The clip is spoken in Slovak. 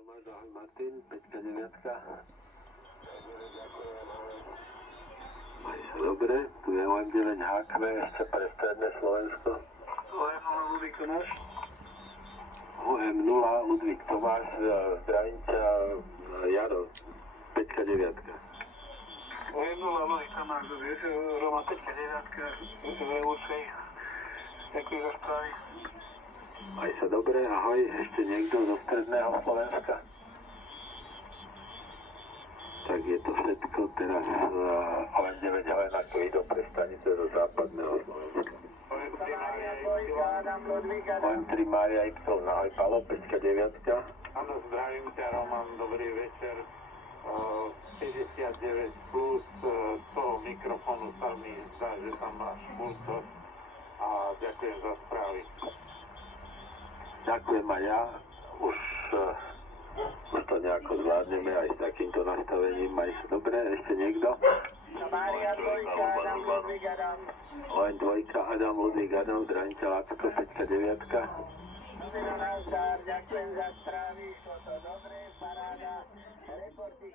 Tomáš, ahoj Martin, 5-9. Dobre, tu je OM9 HQ, ešte pre stredné Slovensko. OM0 Ludvík Tomáš. OM0 Ludvík Tomáš, zdravím ťa, Jaro, 5-9. OM0 Ludvík Tomáš, Roma 5-9, Vevúcej. Ďakujem za správy. Maj sa dobre, ahoj, ešte niekto zo stredného Slovenska? Tak je to všetko, teraz OM9 Helena Kvido pre stanice zo západného Slovenska. OM3 Mária Ipsov, ahoj Palo, 5-9. Áno, zdravím ťa Roman, dobrý večer. 59 plus toho mikrofónu sa mi zdá, že tam máš pulso a ďakujem za správy. Ďakujem aj ja, už to nejako zvládneme aj s takýmto nastavením, aj sa dobre, ešte niekto? Mária 2, Adam Ludvík Adam. OM2 Adam Ludvík Adam, zdravím ťa Lacko, 5-9. Novina nazdar, ďakujem za správy, šlo to dobre, paráda, reporty